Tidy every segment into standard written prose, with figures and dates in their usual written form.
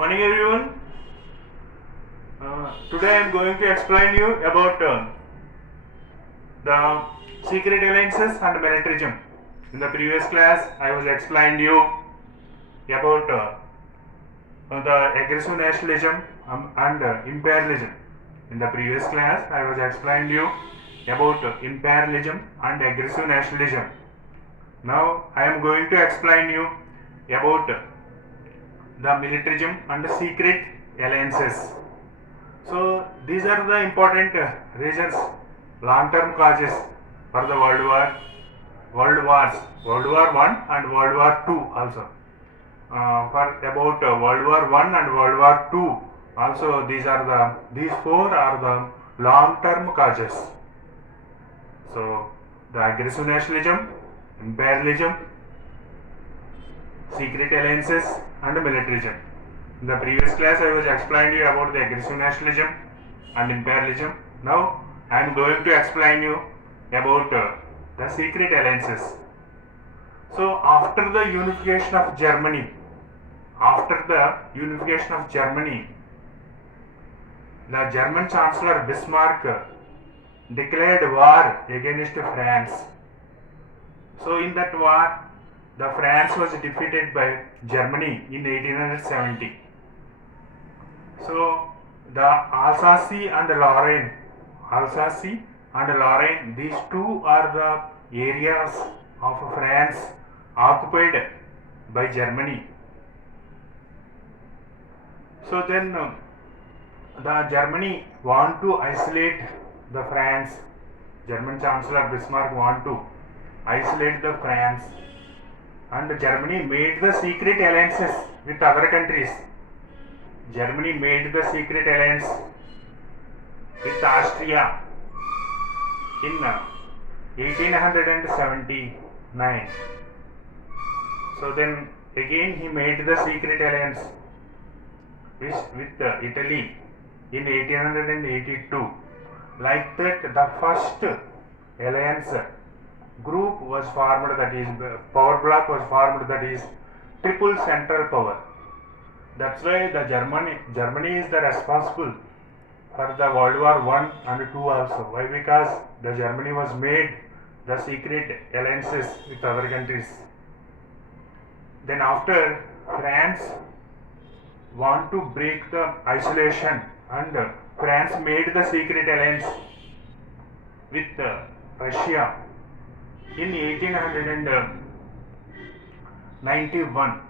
Morning everyone. Today I am going to explain you about the secret alliances and militarism. In the previous class I was explained you about the aggressive nationalism and imperialism. In the previous class I was explained you about imperialism and aggressive nationalism. Now I am going to explain you about the militarism and the secret alliances. So these are the important reasons, long-term causes for the world wars, World War One and World War Two also. For about World War One and World War Two, also these four are the long-term causes. So the aggressive nationalism, imperialism, secret alliances, and militarism. In the previous class, I was explaining you about the aggressive nationalism and imperialism. Now, I am going to explain you about the secret alliances. So, after the unification of Germany, the German Chancellor Bismarck declared war against France. So, in that war, the France was defeated by Germany in 1870. So the Alsace and Lorraine, these two are the areas of France occupied by Germany. So then the Germany want to isolate the France. German Chancellor Bismarck want to isolate the France, and Germany made the secret alliances with other countries. Germany made the secret alliance with Austria in 1879. So then again he made the secret alliance with Italy in 1882. Like that, the first alliance group was formed, that is power block was formed, that is triple central power. That's why the Germany is the responsible for the World War One and Two also. Why? Because the Germany was made the secret alliances with other countries. Then after, France want to break the isolation, and France made the secret alliance with Russia in 1891.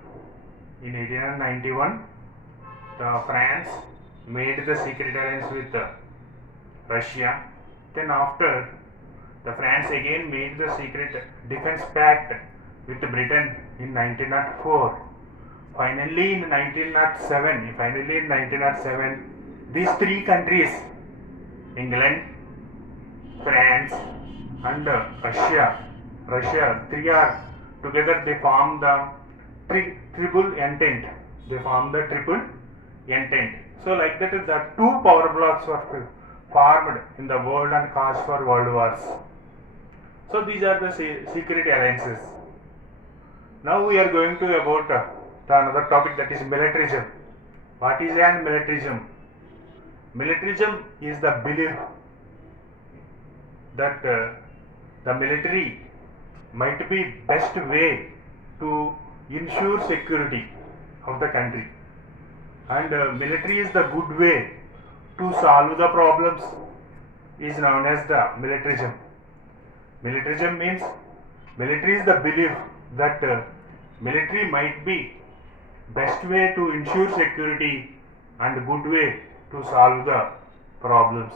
In 1891, France made the secret alliance with Russia. Then after, the France again made the secret defense pact with Britain in 1904. Finally in 1907, these three countries, England, France, and Russia, three are together. They form the triple entente. So like that, the two power blocks were formed in the world and caused for world wars. So these are the secret alliances. Now we are going to about another topic, that is militarism. What is an militarism? Militarism is the belief that the military might be best way to ensure security of the country, and military is the good way to solve the problems, is known as the militarism. Militarism means military is the belief that military might be best way to ensure security and good way to solve the problems.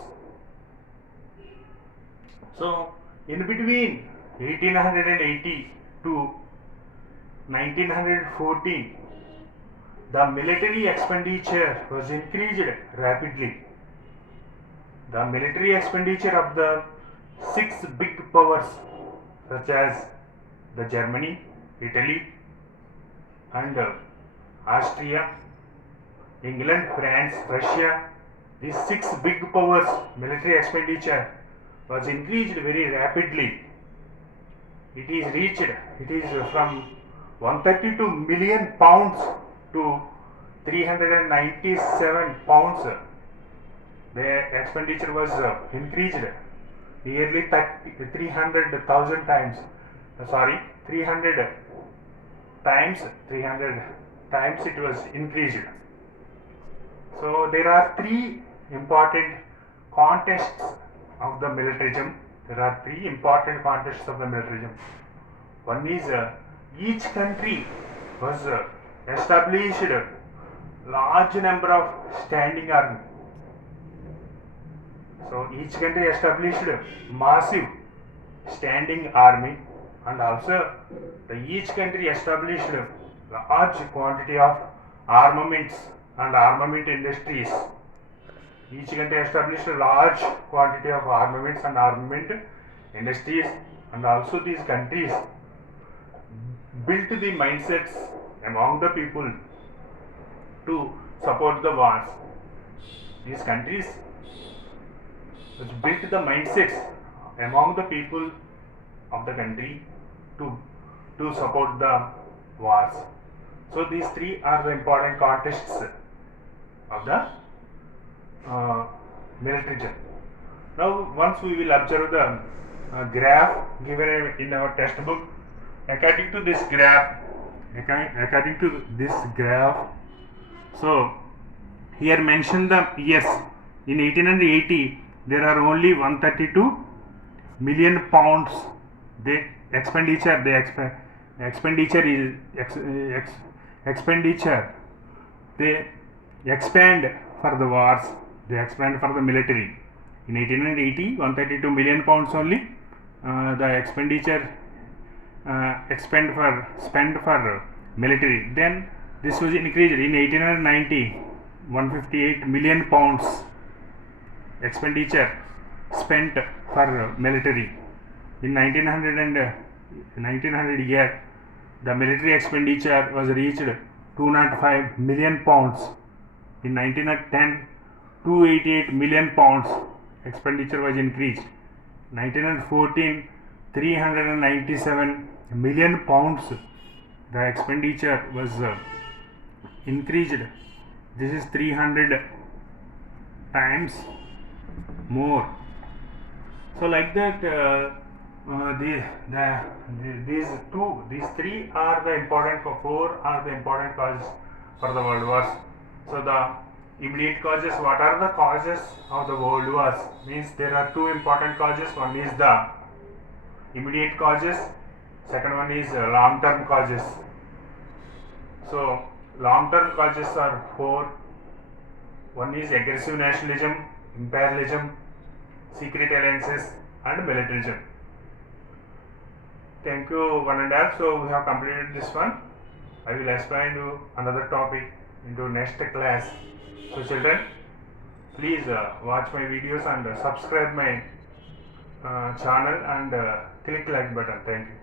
So in between 1880 to 1914, the military expenditure was increased rapidly. The military expenditure of the six big powers, such as the Germany, Italy, and Austria, England, France, Russia, these six big powers military expenditure was increased very rapidly. It is from 132 million pounds to 397 pounds. The expenditure was increased nearly 300,000 times. 300 times. 300 times it was increased. So there are three important contests of the militarism. There are three important contests of the militarism. One is each country was established large number of standing army. So each country established massive standing army, and also each country established large quantity of armaments and armament industries. Each country established a large quantity of armaments and armament industries, and also these countries built the mindsets among the people to support the wars. These countries which built the mindsets among the people of the country to support the wars. So these three are the important contests of the militarism. Now once we will observe the graph given in our textbook. According to this graph, so here mention the years. In 1880 there are only 132 million pounds the expenditure. They expand for the wars, they expand for the military. In 1880 132 million pounds only the expenditure spent for military. Then this was increased in 1890 158 million pounds expenditure spent for military. In 1900 year the military expenditure was reached 205 million pounds. In 1910 288 million pounds expenditure was increased. 1914 397 million pounds the expenditure was increased. This is 300 times more. So like that these three are the important, four are the important causes for the world wars. So the immediate causes, what are the causes of the world wars? Means there are two important causes. One is the immediate causes, second one is long term causes. So long term causes are four. One is aggressive nationalism, imperialism, secret alliances and militarism. Thank you, one and all. So we have completed this one. I will explain you another topic into next class. So children, please watch my videos and subscribe my channel and click like button. Thank you.